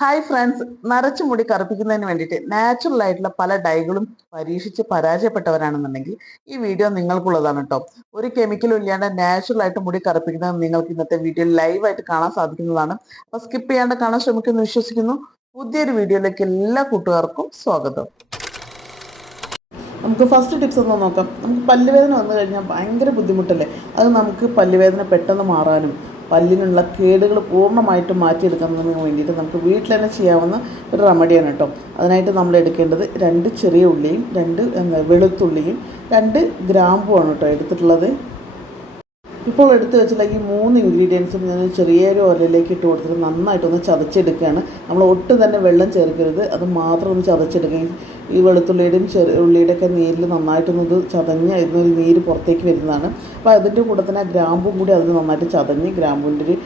Hi friends, നരച്ച മുടി കറുപ്പിക്കുന്നതിന് വേണ്ടിയിട്ട് നാച്ചുറൽ ആയിട്ടുള്ള പല ഡൈകളും പരീക്ഷിച്ച് പരാജയപ്പെട്ടവരാണെന്നുണ്ടെങ്കിൽ ഈ വീഡിയോ നിങ്ങൾക്കുള്ളതാണ് കേട്ടോ. ഒരു കെമിക്കലും ഇല്ലാണ്ട് നാച്ചുറൽ ആയിട്ട് മുടി കറുപ്പിക്കുന്നത് നിങ്ങൾക്ക് ഇന്നത്തെ വീഡിയോയിൽ ലൈവായിട്ട് കാണാൻ സാധിക്കുന്നതാണ്. അപ്പോൾ സ്കിപ്പ് ചെയ്യാണ്ട് കാണാൻ ശ്രമിക്കുമെന്ന് വിശ്വസിക്കുന്നു. പുതിയൊരു വീഡിയോയിലേക്ക് എല്ലാ കൂട്ടുകാർക്കും സ്വാഗതം. നമുക്ക് ഫസ്റ്റ് ടിപ്സ് ഒന്ന് നോക്കാം. നമുക്ക് പല്ലുവേദന വന്നു കഴിഞ്ഞാൽ ഭയങ്കര ബുദ്ധിമുട്ടല്ലേ. അത് നമുക്ക് പല്ലുവേദന പെട്ടെന്ന് മാറാനും പല്ലിനുള്ള കേടുകൾ പൂർണ്ണമായിട്ടും മാറ്റിയെടുക്കുന്നതിന് വേണ്ടിയിട്ട് നമുക്ക് വീട്ടിൽ തന്നെ ചെയ്യാവുന്ന ഒരു റെമഡിയാണ് കേട്ടോ. അതിനായിട്ട് നമ്മൾ എടുക്കേണ്ടത് 2 ചെറിയ ഉള്ളിയും 2 വെളുത്തുള്ളിയും 2 ഗ്രാമ്പുമാണ് കേട്ടോ എടുത്തിട്ടുള്ളത്. ഇപ്പോൾ എടുത്ത് വെച്ചുള്ള ഈ 3 ഇൻഗ്രീഡിയൻസും ഞാൻ ചെറിയൊരു ഉരലിലേക്ക് ഇട്ട് കൊടുത്തിട്ട് നന്നായിട്ടൊന്ന് ചതച്ചെടുക്കുകയാണ്. നമ്മൾ ഒട്ടും തന്നെ വെള്ളം ചേർക്കരുത്, അത് മാത്രം ഒന്ന് ചതച്ചെടുക്കുക. ഈ വെളുത്തുള്ളിയുടെയും ഉള്ളിയുടെയൊക്കെ നീരിൽ നന്നായിട്ടൊന്ന് ഇത് ചതഞ്ഞ് ഇതിനൊരു നീര് പുറത്തേക്ക് വരുന്നതാണ്. അപ്പോൾ അതിൻ്റെ കൂടെ തന്നെ ഗ്രാമ്പും കൂടി അതിന് നന്നായിട്ട് ചതഞ്ഞ് ഗ്രാമ്പൂൻ്റെ ഒരു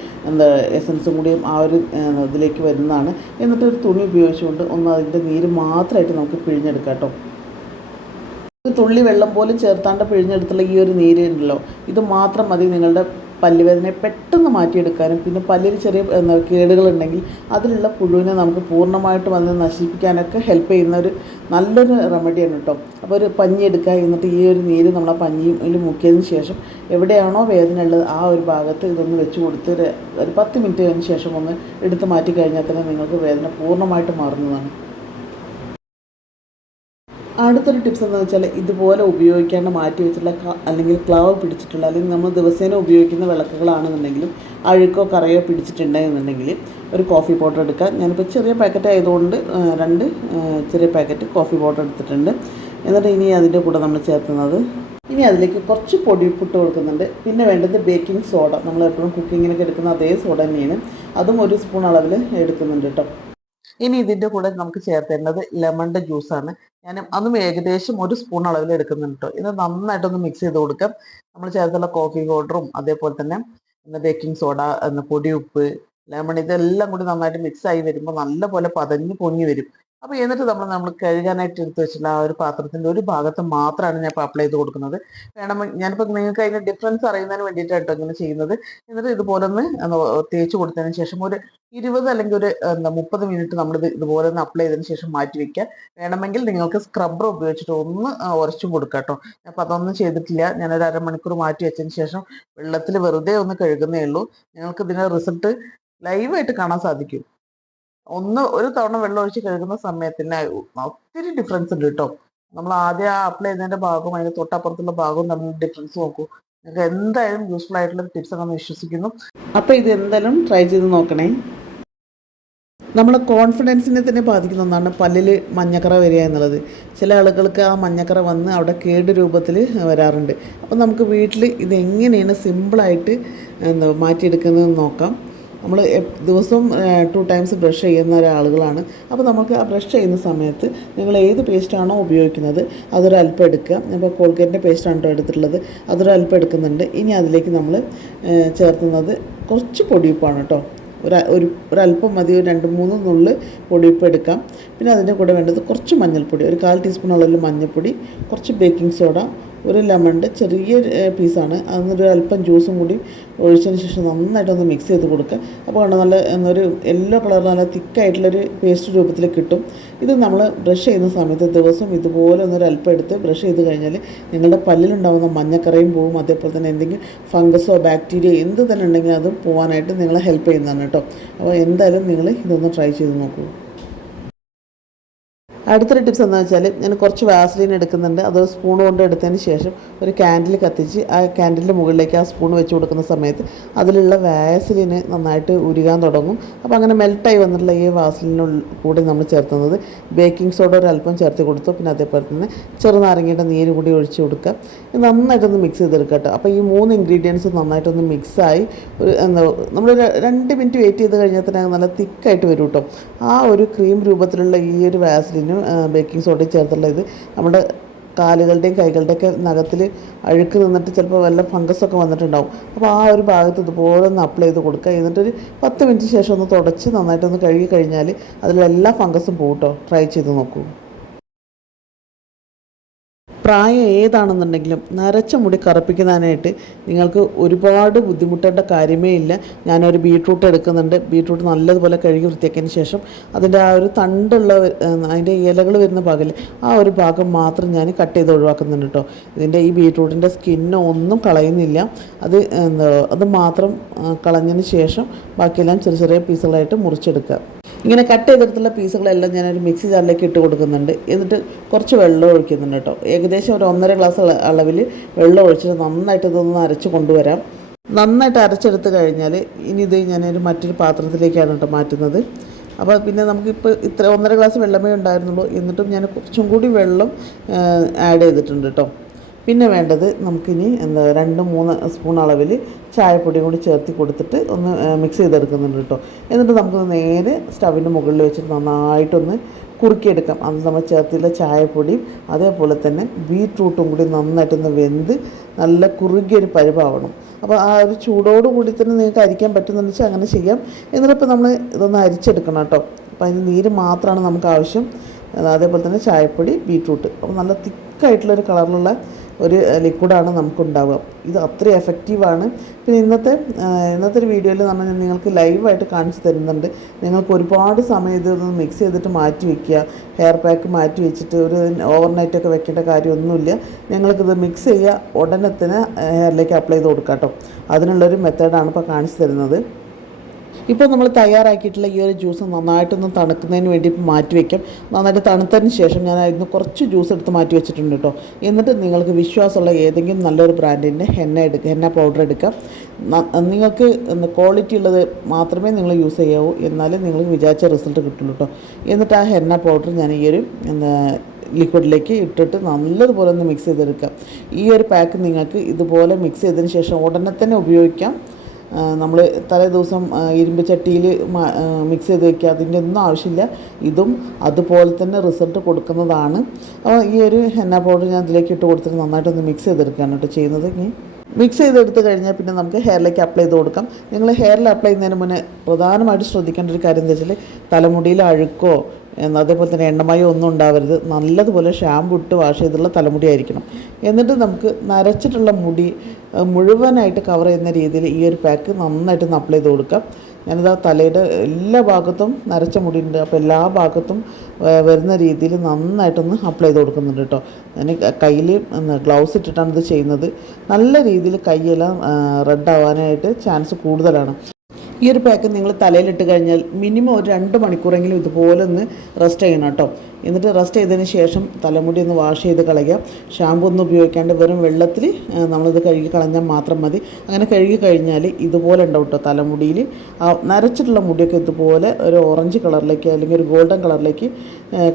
എസൻസും കൂടിയും ആ ഒരു ഇതിലേക്ക് വരുന്നതാണ്. എന്നിട്ട് ഒരു തുണി ഉപയോഗിച്ചുകൊണ്ട് ഒന്ന് അതിൻ്റെ നീര് മാത്രമായിട്ട് നമുക്ക് പിഴിഞ്ഞെടുക്കാം കേട്ടോ. ഒരു തുള്ളി വെള്ളം പോലും ചേർത്താണ്ട് പിഴിഞ്ഞെടുത്തുള്ള ഈ ഒരു നീര് ഉണ്ടല്ലോ, ഇത് മാത്രം മതി നിങ്ങളുടെ പല്ലുവേദനയെ പെട്ടെന്ന് മാറ്റിയെടുക്കാനും പിന്നെ പല്ലിൽ ചെറിയ കേടുകളുണ്ടെങ്കിൽ അതിലുള്ള പുഴുവിനെ നമുക്ക് പൂർണ്ണമായിട്ടും അതിനെ നശിപ്പിക്കാനൊക്കെ ഹെൽപ്പ് ചെയ്യുന്ന ഒരു നല്ലൊരു റെമഡിയാണ് കേട്ടോ. അപ്പോൾ ഒരു പഞ്ഞി എടുക്കുക, എന്നിട്ട് ഈ ഒരു നീര് നമ്മൾ ആ പഞ്ഞിയിൽ മുക്കിയതിന് ശേഷം എവിടെയാണോ വേദന ഉള്ളത് ആ ഒരു ഭാഗത്ത് ഇതൊന്ന് വെച്ച് കൊടുത്ത് ഒരു 10 മിനിറ്റിന് ശേഷം ഒന്ന് എടുത്ത് മാറ്റി കഴിഞ്ഞാൽ തന്നെ നിങ്ങൾക്ക് വേദന പൂർണ്ണമായിട്ട് മാറുന്നതാണ്. അടുത്തൊരു ടിപ്സ് എന്താണെന്ന് വെച്ചാൽ ഇതുപോലെ ഉപയോഗിക്കാണ്ട് മാറ്റി വെച്ചിട്ടുള്ള അല്ലെങ്കിൽ ക്ലാവ് പിടിച്ചിട്ടുള്ള അല്ലെങ്കിൽ നമ്മൾ ദിവസേന ഉപയോഗിക്കുന്ന വിളക്കുകളാണെന്നുണ്ടെങ്കിലും അഴുക്കോ കറയോ പിടിച്ചിട്ടുണ്ടെന്നുണ്ടെങ്കിൽ ഒരു കോഫി പൗഡർ എടുക്കുക. ഞാനിപ്പോൾ ചെറിയ പാക്കറ്റ് ആയതുകൊണ്ട് 2 ചെറിയ പാക്കറ്റ് കോഫി പൗഡർ എടുത്തിട്ടുണ്ട്. എന്നിട്ട് ഇനി അതിൻ്റെ കൂടെ നമ്മൾ ചേർക്കുന്നത് അതിലേക്ക് കുറച്ച് പൊടിയുപ്പിട്ട് കൊടുക്കുന്നുണ്ട്. പിന്നെ വേണ്ടത് ബേക്കിംഗ് സോഡ, നമ്മൾ എപ്പോഴും കുക്കിങ്ങിനൊക്കെ എടുക്കുന്ന അതേ സോഡ തന്നെയാണ്, അതും 1 സ്പൂൺ അളവിൽ എടുക്കുന്നുണ്ട് കേട്ടോ. ഇനി ഇതിൻ്റെ കൂടെ നമുക്ക് ചേർത്തേണ്ടത് ലെമണിൻ്റെ ജ്യൂസാണ്. അതും ഏകദേശം 1 സ്പൂൺ അളവിൽ എടുക്കുന്നുണ്ട് കേട്ടോ. ഇത് നന്നായിട്ടൊന്ന് മിക്സ് ചെയ്ത് കൊടുക്കാം. നമ്മൾ ചേർത്തുള്ള കോഫി പൗഡറും അതേപോലെ തന്നെ ബേക്കിംഗ് സോഡ, പൊടിയുപ്പ്, ലെമൺ ഇതെല്ലാം കൂടി നന്നായിട്ട് മിക്സ് ആയി വരുമ്പോൾ നല്ലപോലെ പതഞ്ഞ് പൊങ്ങി വരും. അപ്പോൾ എന്നിട്ട് നമ്മൾ കഴുകാനായിട്ട് എടുത്ത് വെച്ചിട്ടുള്ള ആ ഒരു പാത്രത്തിൻ്റെ ഒരു ഭാഗത്ത് മാത്രമാണ് ഞാൻ ഇപ്പോൾ അപ്ലൈ ചെയ്ത് കൊടുക്കുന്നത്. ഞാനിപ്പോൾ നിങ്ങൾക്ക് അതിൻ്റെ ഡിഫറൻസ് അറിയുന്നതിന് വേണ്ടിയിട്ടാണ് കേട്ടോ ഇങ്ങനെ ചെയ്യുന്നത്. എന്നിട്ട് ഇതുപോലെ ഒന്ന് തേച്ച് കൊടുത്തതിന് ശേഷം ഒരു 20 അല്ലെങ്കിൽ ഒരു 30 മിനിറ്റ് നമ്മളിത് ഇതുപോലെ ഒന്ന് അപ്ലൈ ചെയ്തതിന് ശേഷം മാറ്റി വയ്ക്കുക. വേണമെങ്കിൽ നിങ്ങൾക്ക് സ്ക്രബ്ബർ ഉപയോഗിച്ചിട്ട് ഒന്ന് ഉരച്ചും കൊടുക്കുക കേട്ടോ. അപ്പോൾ അതൊന്നും ചെയ്തിട്ടില്ല. ഞാനൊരു അരമണിക്കൂർ മാറ്റി വെച്ചതിന് ശേഷം വെള്ളത്തിൽ വെറുതെ ഒന്ന് കഴുകുന്നേ ഉള്ളൂ. നിങ്ങൾക്ക് ഇതിൻ്റെ റിസൾട്ട് ലൈവായിട്ട് കാണാൻ സാധിക്കും. ഒരു തവണ വെള്ളം ഒഴിച്ച് കഴുകുന്ന സമയത്തിന് ഒത്തിരി ഡിഫറൻസ് ഉണ്ട് കേട്ടോ. നമ്മൾ ആദ്യം അപ്ലൈ ചെയ്തതിൻ്റെ ഭാഗവും അതിൻ്റെ തൊട്ടപ്പുറത്തുള്ള ഭാഗവും തമ്മിൽ ഡിഫറൻസ് നോക്കൂ. നിങ്ങൾക്ക് എന്തായാലും യൂസ്ഫുൾ ആയിട്ടുള്ള ടിപ്സ് ആണെന്ന് വിശ്വസിക്കുന്നു. അപ്പോൾ ഇത് എന്തായാലും ട്രൈ ചെയ്ത് നോക്കണേ. നമ്മളെ കോൺഫിഡൻസിനെ തന്നെ ബാധിക്കുന്ന ഒന്നാണ് പല്ലിൽ മഞ്ഞക്കറ വരിക എന്നുള്ളത്. ചില ആളുകൾക്ക് ആ മഞ്ഞക്കറ വന്ന് അവിടെ കേട് രൂപത്തിൽ വരാറുണ്ട്. അപ്പോൾ നമുക്ക് വീട്ടിൽ ഇതെങ്ങനെയാണ് സിമ്പിളായിട്ട് മാറ്റിയെടുക്കുന്നതെന്ന് നോക്കാം. നമ്മൾ ദിവസവും 2 ടൈംസ് ബ്രഷ് ചെയ്യുന്ന ഒരാളുകളാണ്. അപ്പോൾ നമുക്ക് ആ ബ്രഷ് ചെയ്യുന്ന സമയത്ത് നിങ്ങൾ ഏത് പേസ്റ്റാണോ ഉപയോഗിക്കുന്നത് അതൊരല്പം എടുക്കുക. ഇപ്പോൾ കോൾഗേറ്റിൻ്റെ പേസ്റ്റാണ് കേട്ടോ എടുത്തിട്ടുള്ളത്, അതൊരല്പം എടുക്കുന്നുണ്ട്. ഇനി അതിലേക്ക് നമ്മൾ ചേർത്തുന്നത് കുറച്ച് പൊടിയുപ്പാണ് കേട്ടോ. ഒരല്പം മതി, ഒരു 2-3 നുള്ള് പൊടിയുപ്പ് എടുക്കാം. പിന്നെ അതിൻ്റെ കൂടെ വേണ്ടത് കുറച്ച് മഞ്ഞൾപ്പൊടി, ഒരു 1/4 ടീസ്പൂൺ അളവിൽ മഞ്ഞൾപ്പൊടി, കുറച്ച് ബേക്കിംഗ് സോഡ, ഒരു ലെമണിൻ്റെ ചെറിയ പീസാണ്, അതിനൊരു അല്പം ജ്യൂസും കൂടി ഒഴിച്ചതിന് ശേഷം നന്നായിട്ടൊന്ന് മിക്സ് ചെയ്ത് കൊടുക്കുക. അപ്പോൾ നല്ല ഒരു യെല്ലോ കളർ നല്ല തിക്കായിട്ടുള്ളൊരു പേസ്റ്റ് രൂപത്തിൽ കിട്ടും. ഇത് നമ്മൾ ബ്രഷ് ചെയ്യുന്ന സമയത്ത് ദിവസം ഇതുപോലെ ഒന്നൊരു അല്പം എടുത്ത് ബ്രഷ് ചെയ്ത് കഴിഞ്ഞാൽ നിങ്ങളുടെ പല്ലിലുണ്ടാകുന്ന മഞ്ഞക്കറയും പോവും. അതേപോലെ തന്നെ എന്തെങ്കിലും ഫംഗസോ ബാക്ടീരിയ എന്ത് തന്നെ ഉണ്ടെങ്കിൽ അതും പോകാനായിട്ട് നിങ്ങളെ ഹെൽപ്പ് ചെയ്യുന്നതാണ് കേട്ടോ. അപ്പോൾ എന്തായാലും നിങ്ങൾ ഇതൊന്ന് ട്രൈ ചെയ്ത് നോക്കൂ. അടുത്തൊരു ടിപ്സ് എന്താണെന്ന് വെച്ചാൽ ഞാൻ കുറച്ച് വാസലിൻ എടുക്കുന്നുണ്ട്. അത് സ്പൂൺ കൊണ്ട് എടുത്തതിന് ശേഷം ഒരു കാൻഡിൽ കത്തിച്ച് ആ കാൻഡിലിൻ്റെ മുകളിലേക്ക് ആ സ്പൂൺ വെച്ച് കൊടുക്കുന്ന സമയത്ത് അതിലുള്ള വാസലിന് നന്നായിട്ട് ഉരുകാൻ തുടങ്ങും. അപ്പോൾ അങ്ങനെ മെൽട്ടായി വന്നിട്ടുള്ള ഈ വാസലിനുള്ള കൂടി നമ്മൾ ചേർത്തുന്നത് ബേക്കിംഗ് സോഡ ഒരല്പം ചേർത്ത് കൊടുത്തു. പിന്നെ അതേപോലെ തന്നെ ചെറുനാരങ്ങയുടെ നീര് കൂടി ഒഴിച്ച് കൊടുക്കുക. നന്നായിട്ടൊന്ന് മിക്സ് ചെയ്തെടുക്കുക കേട്ടോ. അപ്പോൾ ഈ 3 ഇൻഗ്രീഡിയൻസ് നന്നായിട്ടൊന്ന് മിക്സായി നമ്മളൊരു 2 മിനിറ്റ് വെയിറ്റ് ചെയ്ത് കഴിഞ്ഞാൽ തന്നെ നല്ല തിക്കായിട്ട് വരും കേട്ടോ. ആ ഒരു ക്രീം രൂപത്തിലുള്ള ഈ ഒരു വാസലിന് ബേക്കിംഗ് സോഡയും ചേർത്തുള്ള ഇത് നമ്മുടെ കാലുകളുടെയും കൈകളുടെയൊക്കെ നഖത്തിൽ അഴുക്ക് നിന്നിട്ട് ചിലപ്പോൾ വല്ല ഫംഗസൊക്കെ വന്നിട്ടുണ്ടാവും. അപ്പോൾ ആ ഒരു ഭാഗത്ത് ഇതുപോലെ ഒന്ന് അപ്ലൈ ചെയ്ത് കൊടുക്കുക. എന്നിട്ടൊരു 10 മിനിറ്റ് ശേഷം ഒന്ന് തുടച്ച് നന്നായിട്ടൊന്ന് കഴുകി കഴിഞ്ഞാൽ അതിലെല്ലാ ഫംഗസും പോകും കേട്ടോ. ട്രൈ ചെയ്ത് നോക്കൂ. പ്രായം ഏതാണെന്നുണ്ടെങ്കിലും നരച്ച മുടി കറുപ്പിക്കുന്നതിനായിട്ട് നിങ്ങൾക്ക് ഒരുപാട് ബുദ്ധിമുട്ടേണ്ട കാര്യമേ ഇല്ല. ഞാനൊരു ബീട്രൂട്ട് എടുക്കുന്നുണ്ട്. ബീട്രൂട്ട് നല്ലതുപോലെ കഴുകി വൃത്തിയാക്കിയതിന് ശേഷം അതിൻ്റെ ആ ഒരു തണ്ടുള്ള അതിൻ്റെ ഇലകൾ വരുന്ന ഭാഗമില്ലേ, ആ ഒരു ഭാഗം മാത്രം ഞാൻ കട്ട് ചെയ്ത് ഒഴിവാക്കുന്നുണ്ട് കേട്ടോ. ഇതിൻ്റെ ഈ ബീട്രൂട്ടിൻ്റെ സ്കിന്ന് ഒന്നും കളയുന്നില്ല. അത് മാത്രം കളഞ്ഞതിന് ശേഷം ബാക്കിയെല്ലാം ചെറിയ ചെറിയ പീസുകളായിട്ട് മുറിച്ചെടുക്കുക. ഇങ്ങനെ കട്ട് ചെയ്തെടുത്തുള്ള പീസുകളെല്ലാം ഞാനൊരു മിക്സി ജാറിലേക്ക് ഇട്ട് കൊടുക്കുന്നുണ്ട്. എന്നിട്ട് കുറച്ച് വെള്ളം ഒഴിക്കുന്നുണ്ട് കേട്ടോ. ഏകദേശം ഒരു 1.5 ഗ്ലാസ് അളവിൽ വെള്ളം ഒഴിച്ചിട്ട് നന്നായിട്ട് ഇതൊന്ന് അരച്ച് കൊണ്ടുവരാം. നന്നായിട്ട് അരച്ചെടുത്ത് കഴിഞ്ഞാൽ ഇനി ഇത് ഞാനൊരു മറ്റൊരു പാത്രത്തിലേക്കാണ് കേട്ടോ മാറ്റുന്നത്. അപ്പോൾ പിന്നെ നമുക്കിപ്പോൾ 1.5 ഗ്ലാസ് വെള്ളമേ ഉണ്ടായിരുന്നുള്ളൂ. എന്നിട്ടും ഞാൻ കുറച്ചും കൂടി വെള്ളം ആഡ് ചെയ്തിട്ടുണ്ട് കേട്ടോ. പിന്നെ വേണ്ടത് നമുക്കിനി 2-3 സ്പൂൺ അളവിൽ ചായപ്പൊടി കൂടി ചേർത്ത് കൊടുത്തിട്ട് ഒന്ന് മിക്സ് ചെയ്തെടുക്കുന്നുണ്ട് കേട്ടോ. എന്നിട്ട് നമുക്ക് നേരെ സ്റ്റവിൻ്റെ മുകളിൽ വെച്ചിട്ട് നന്നായിട്ടൊന്ന് കുറുക്കിയെടുക്കാം. അത് നമ്മൾ ചേർത്തില്ല ചായപ്പൊടിയും അതേപോലെ തന്നെ ബീട്രൂട്ടും കൂടി നന്നായിട്ടൊന്ന് വെന്ത് നല്ല കുറുകിയൊരു പരുവാവണം. അപ്പോൾ ആ ഒരു ചൂടോട് കൂടി തന്നെ നിങ്ങൾക്ക് അരിക്കാൻ പറ്റുമെന്ന് വെച്ചാൽ അങ്ങനെ ചെയ്യാം. എന്നിട്ടിപ്പോൾ നമ്മൾ ഇതൊന്ന് അരിച്ചെടുക്കണം കേട്ടോ. അപ്പോൾ അതിന് നീര് മാത്രമാണ് നമുക്ക് ആവശ്യം. അതേപോലെ തന്നെ ചായപ്പൊടി, ബീട്രൂട്ട്, അപ്പോൾ നല്ല തിക്കായിട്ടുള്ളൊരു കളറിലുള്ള ഒരു ലിക്വിഡാണ് നമുക്കുണ്ടാവുക. ഇത് അത്രയും എഫക്റ്റീവാണ്. പിന്നെ ഇന്നത്തെ ഒരു വീഡിയോയിൽ നമ്മൾ നിങ്ങൾക്ക് ലൈവായിട്ട് കാണിച്ച് തരുന്നുണ്ട്. നിങ്ങൾക്ക് ഒരുപാട് സമയം ഇതൊന്ന് മിക്സ് ചെയ്തിട്ട് മാറ്റി വയ്ക്കുക. ഹെയർ പാക്ക് മാറ്റി വെച്ചിട്ട് ഒരു ഓവർനൈറ്റൊക്കെ വെക്കേണ്ട കാര്യമൊന്നുമില്ല. നിങ്ങൾക്കിത് മിക്സ് ചെയ്യുക, ഉടനെ തന്നെ ഹെയറിലേക്ക് അപ്ലൈ ചെയ്ത് കൊടുക്കാം കേട്ടോ. അതിനുള്ളൊരു മെത്തേഡാണ് ഇപ്പോൾ കാണിച്ച് തരുന്നത്. ഇപ്പോൾ നമ്മൾ തയ്യാറാക്കിയിട്ടുള്ള ഈ ഒരു ജ്യൂസ് നന്നായിട്ടൊന്ന് തണുക്കുന്നതിന് വേണ്ടി ഇപ്പോൾ മാറ്റി വയ്ക്കാം. നന്നായിട്ട് തണുത്തതിന് ശേഷം ഞാൻ അതിന് കുറച്ച് ജ്യൂസ് എടുത്ത് മാറ്റി വെച്ചിട്ടുണ്ട് കേട്ടോ. എന്നിട്ട് നിങ്ങൾക്ക് വിശ്വാസമുള്ള ഏതെങ്കിലും നല്ലൊരു ബ്രാൻഡിൻ്റെ ഹെന്ന പൗഡർ എടുക്കാം. നിങ്ങൾക്ക് ക്വാളിറ്റി ഉള്ളത് മാത്രമേ നിങ്ങൾ യൂസ് ചെയ്യാവൂ, എന്നാലേ നിങ്ങൾക്ക് വിചാരിച്ച റിസൾട്ട് കിട്ടുള്ളൂ കേട്ടോ. എന്നിട്ട് ആ ഹെന്ന പൗഡർ ഞാൻ ഈ ഒരു ലിക്വിഡിലേക്ക് ഇട്ടിട്ട് നല്ലതുപോലെ ഒന്ന് മിക്സ് ചെയ്തെടുക്കാം. ഈ ഒരു പാക്ക് നിങ്ങൾക്ക് ഇതുപോലെ മിക്സ് ചെയ്തതിന് ശേഷം ഉടനെ തന്നെ ഉപയോഗിക്കാം. നമ്മൾ തലേ ദിവസം ഇരുമ്പ് ചട്ടിയിൽ മിക്സ് ചെയ്ത് വയ്ക്കുക, അതിൻ്റെ ഒന്നും ആവശ്യമില്ല. ഇതും അതുപോലെ തന്നെ റിസൾട്ട് കൊടുക്കുന്നതാണ്. അപ്പോൾ ഈ ഒരു ഹെന്ന പൗഡർ ഞാൻ ഇതിലേക്ക് ഇട്ട് കൊടുത്തിട്ട് നന്നായിട്ടൊന്ന് മിക്സ് ചെയ്തെടുക്കുകയാണ് കേട്ടോ ചെയ്യുന്നത്. മിക്സ് ചെയ്തെടുത്ത് കഴിഞ്ഞാൽ പിന്നെ നമുക്ക് ഹെയറിലേക്ക് അപ്ലൈ ചെയ്ത് കൊടുക്കാം. നിങ്ങൾ ഹെയറിൽ അപ്ലൈ ചെയ്യുന്നതിന് മുന്നേ പ്രധാനമായിട്ട് ശ്രദ്ധിക്കേണ്ട ഒരു കാര്യം എന്താ വെച്ചാൽ തലമുടിയിൽ അഴുക്കോ അതേപോലെ തന്നെ എണ്ണമയോ ഒന്നും ഉണ്ടാവരുത്. നല്ലതുപോലെ ഷാമ്പു ഇട്ട് വാഷ് ചെയ്തുള്ള തലമുടി ആയിരിക്കണം. എന്നിട്ട് നമുക്ക് നരച്ചിട്ടുള്ള മുടി മുഴുവനായിട്ട് കവർ ചെയ്യുന്ന രീതിയിൽ ഈ ഒരു പാക്ക് നന്നായിട്ടൊന്ന് അപ്ലൈ ചെയ്ത് കൊടുക്കാം. ഞാനിതാ തലയുടെ എല്ലാ ഭാഗത്തും നരച്ച മുടിയുണ്ട്, അപ്പോൾ എല്ലാ ഭാഗത്തും വരുന്ന രീതിയിൽ നന്നായിട്ടൊന്ന് അപ്ലൈ ചെയ്ത് കൊടുക്കുന്നുണ്ട് കേട്ടോ. ഞാൻ കയ്യിൽ ഗ്ലൗസ് ഇട്ടിട്ടാണ് ഇത് ചെയ്യുന്നത്. നല്ല രീതിയിൽ കൈയെല്ലാം റെഡ് ആവാനായിട്ട് ചാൻസ് കൂടുതലാണ്. ഈ ഒരു പാക്ക് നിങ്ങൾ തലയിലിട്ട് കഴിഞ്ഞാൽ മിനിമം ഒരു 2 മണിക്കൂറെങ്കിലും ഇതുപോലെ ഒന്ന് റെസ്റ്റ് ചെയ്യണം കേട്ടോ. എന്നിട്ട് റെസ്റ്റ് ചെയ്തതിന് ശേഷം തലമുടി ഒന്ന് വാഷ് ചെയ്ത് കളയുക. ഷാമ്പു ഒന്നും ഉപയോഗിക്കാണ്ട് വെറും വെള്ളത്തിൽ നമ്മളിത് കഴുകി കളഞ്ഞാൽ മാത്രം മതി. അങ്ങനെ കഴുകി കഴിഞ്ഞാൽ ഇതുപോലെ ഉണ്ടാവും കേട്ടോ തലമുടിയിൽ. ആ നരച്ചിട്ടുള്ള മുടിയൊക്കെ ഇതുപോലെ ഒരു ഓറഞ്ച് കളറിലേക്ക് അല്ലെങ്കിൽ ഒരു ഗോൾഡൻ കളറിലേക്ക്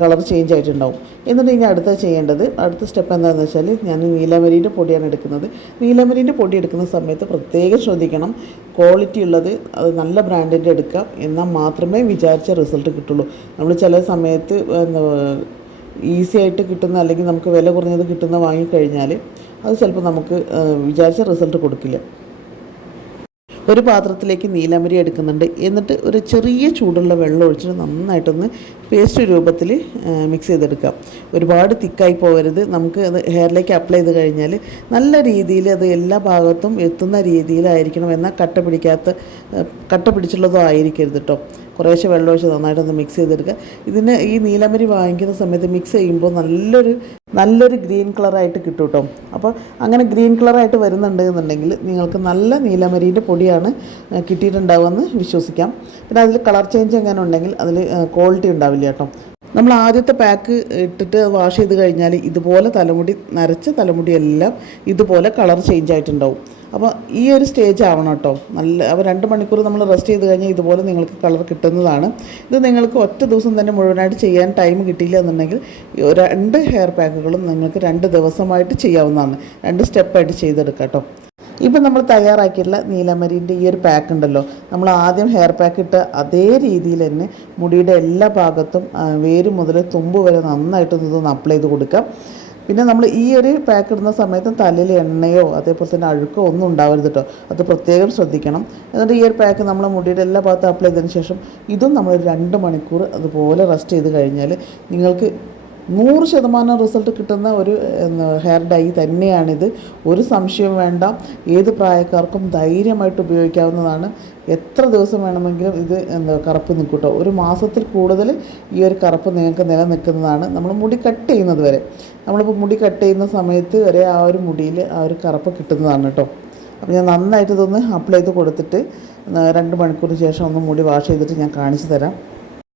കളർ ചേഞ്ച് ആയിട്ടുണ്ടാവും. എന്നിട്ട് ഇനി അടുത്ത സ്റ്റെപ്പ് എന്താണെന്ന് വെച്ചാൽ ഞാൻ നീലമരീൻ്റെ പൊടിയാണ് എടുക്കുന്നത്. നീലമരീൻ്റെ പൊടി എടുക്കുന്ന സമയത്ത് പ്രത്യേകം ശ്രദ്ധിക്കണം. ക്വാളിറ്റി ഉള്ളത് അത് നല്ല ബ്രാൻഡിൻ്റെ എടുക്കാം, എന്നാൽ മാത്രമേ വിചാരിച്ച റിസൾട്ട് കിട്ടുള്ളൂ. നമ്മൾ ചില സമയത്ത് ഈസി ആയിട്ട് കിട്ടുന്ന അല്ലെങ്കിൽ നമുക്ക് വില കുറഞ്ഞത് കിട്ടുന്ന വാങ്ങിക്കഴിഞ്ഞാൽ അത് ചിലപ്പോൾ നമുക്ക് വിചാരിച്ച റിസൾട്ട് കൊടുക്കില്ല. ഒരു പാത്രത്തിലേക്ക് നീലമരി എടുക്കുന്നുണ്ട്. എന്നിട്ട് ഒരു ചെറിയ ചൂടുള്ള വെള്ളം ഒഴിച്ചിട്ട് നന്നായിട്ടൊന്ന് പേസ്റ്റ് രൂപത്തിൽ മിക്സ് ചെയ്തെടുക്കാം. ഒരുപാട് തിക്കായി പോകരുത്. നമുക്ക് അത് ഹെയറിലേക്ക് അപ്ലൈ ചെയ്ത് കഴിഞ്ഞാൽ നല്ല രീതിയിൽ അത് എല്ലാ ഭാഗത്തും എത്തുന്ന രീതിയിലായിരിക്കണം. എന്നാൽ കട്ട പിടിച്ചുള്ളതോ ആയിരിക്കരുത് കേട്ടോ. കുറേശ്ശെ വെള്ളം ഒഴിച്ച് നന്നായിട്ടൊന്ന് മിക്സ് ചെയ്തെടുക്കുക. ഈ നീലമരി വാങ്ങിക്കുന്ന സമയത്ത് മിക്സ് ചെയ്യുമ്പോൾ നല്ലൊരു ഗ്രീൻ കളറായിട്ട് കിട്ടും കേട്ടോ. അപ്പോൾ അങ്ങനെ ഗ്രീൻ കളറായിട്ട് വരുന്നുണ്ട് എന്നുണ്ടെങ്കിൽ നിങ്ങൾക്ക് നല്ല നീലമരീൻ്റെ പൊടിയാണ് കിട്ടിയിട്ടുണ്ടാവുമെന്ന് വിശ്വസിക്കാം. പിന്നെ അതിൽ കളർ ചേഞ്ച് എങ്ങനെ ഉണ്ടെങ്കിൽ അതിൽ ക്വാളിറ്റി ഉണ്ടാവില്ല കേട്ടോ. നമ്മൾ ആദ്യത്തെ പാക്ക് ഇട്ടിട്ട് വാഷ് ചെയ്ത് കഴിഞ്ഞാൽ ഇതുപോലെ നരച്ച തലമുടിയെല്ലാം ഇതുപോലെ കളർ ചേഞ്ച് ആയിട്ടുണ്ടാവും. അപ്പോൾ ഈ ഒരു സ്റ്റേജ് ആവണം കേട്ടോ. അപ്പോൾ 2 മണിക്കൂർ നമ്മൾ റെസ്റ്റ് ചെയ്ത് കഴിഞ്ഞാൽ ഇതുപോലെ നിങ്ങൾക്ക് കളർ കിട്ടുന്നതാണ്. ഇത് നിങ്ങൾക്ക് ഒറ്റ ദിവസം തന്നെ മുഴുവനായിട്ട് ചെയ്യാൻ ടൈം കിട്ടിയില്ല എന്നുണ്ടെങ്കിൽ 2 ഹെയർ പാക്കുകളും നിങ്ങൾക്ക് 2 ദിവസമായിട്ട് ചെയ്യാവുന്നതാണ്. 2 സ്റ്റെപ്പായിട്ട് ചെയ്തെടുക്കാം കേട്ടോ. ഇപ്പം നമ്മൾ തയ്യാറാക്കിയിട്ടുള്ള നീലമരീൻ്റെ ഈ ഒരു പാക്ക് ഉണ്ടല്ലോ, നമ്മൾ ആദ്യം ഹെയർ പാക്ക് ഇട്ട അതേ രീതിയിൽ തന്നെ മുടിയുടെ എല്ലാ ഭാഗത്തും വേര് മുതൽ തുമ്പ് വരെ നന്നായിട്ടൊന്ന് അപ്ലൈ ചെയ്ത് കൊടുക്കാം. പിന്നെ നമ്മൾ ഈ ഒരു പാക്ക് ഇടുന്ന സമയത്ത് തലയിൽ എണ്ണയോ അതേപോലെ തന്നെ അഴുക്കോ ഒന്നും ഉണ്ടാവരുത് കേട്ടോ. അത് പ്രത്യേകം ശ്രദ്ധിക്കണം. എന്നിട്ട് ഈ ഒരു പാക്ക് നമ്മൾ മുടിയുടെ എല്ലാ ഭാഗത്തും അപ്ലൈ ചെയ്തതിന് ശേഷം ഇതും നമ്മൾ 2 മണിക്കൂർ അതുപോലെ റെസ്റ്റ് ചെയ്ത് കഴിഞ്ഞാൽ നിങ്ങൾക്ക് 100% റിസൾട്ട് കിട്ടുന്ന ഒരു ഹെയർ ഡൈ തന്നെയാണിത്. ഒരു സംശയവും വേണ്ട. ഏത് പ്രായക്കാർക്കും ധൈര്യമായിട്ട് ഉപയോഗിക്കാവുന്നതാണ്. എത്ര ദിവസം വേണമെങ്കിലും ഇത് കറുപ്പ് നിൽക്കും കേട്ടോ. ഒരു മാസത്തിൽ കൂടുതൽ ഈ ഒരു കറുപ്പ് നിങ്ങൾക്ക് നിലനിൽക്കുന്നതാണ്. നമ്മൾ മുടി കട്ട് ചെയ്യുന്നത് വരെ, നമ്മളിപ്പോൾ മുടി കട്ട് ചെയ്യുന്ന സമയത്ത് വരെ ആ ഒരു മുടിയിൽ ആ ഒരു കറുപ്പ് കിട്ടുന്നതാണ് കേട്ടോ. അപ്പോൾ ഞാൻ നന്നായിട്ട് ഇതൊന്ന് അപ്ലൈ ചെയ്ത് കൊടുത്തിട്ട് 2 മണിക്കൂറിന് ശേഷം ഒന്ന് മുടി വാഷ് ചെയ്തിട്ട് ഞാൻ കാണിച്ചു തരാം.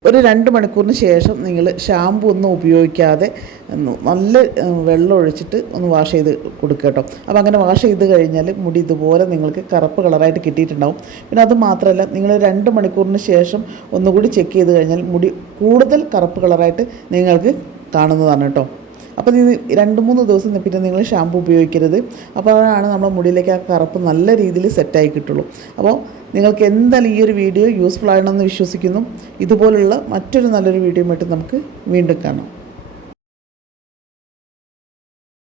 ഒരു 2 മണിക്കൂറിന് ശേഷം നിങ്ങൾ ഷാമ്പു ഒന്നും ഉപയോഗിക്കാതെ നല്ല വെള്ളം ഒഴിച്ചിട്ട് ഒന്ന് വാഷ് ചെയ്ത് കൊടുക്കുക കേട്ടോ. അപ്പോൾ അങ്ങനെ വാഷ് ചെയ്ത് കഴിഞ്ഞാൽ മുടി ഇതുപോലെ നിങ്ങൾക്ക് കറുപ്പ് കളറായിട്ട് കിട്ടിയിട്ടുണ്ടാവും. പിന്നെ അത് മാത്രമല്ല, നിങ്ങൾ 2 മണിക്കൂറിന് ശേഷം ഒന്നുകൂടി ചെക്ക് ചെയ്ത് കഴിഞ്ഞാൽ മുടി കൂടുതൽ കറുപ്പ് കളറായിട്ട് നിങ്ങൾക്ക് കാണുന്നതാണ് കേട്ടോ. അപ്പോൾ ഇത് 2-3 ദിവസം പിന്നെ നിങ്ങൾ ഷാമ്പു ഉപയോഗിക്കരുത്. അപ്പോഴാണ് നമ്മുടെ മുടിയിലേക്ക് ആ കറുപ്പ് നല്ല രീതിയിൽ സെറ്റായി കിട്ടുള്ളൂ. അപ്പോൾ നിങ്ങൾക്ക് എന്തായാലും ഈ ഒരു വീഡിയോ യൂസ്ഫുൾ ആണെന്ന് വിശ്വസിക്കുന്നു. ഇതുപോലുള്ള മറ്റൊരു നല്ലൊരു വീഡിയോ ആയിട്ട് നമുക്ക് വീണ്ടും കാണാം.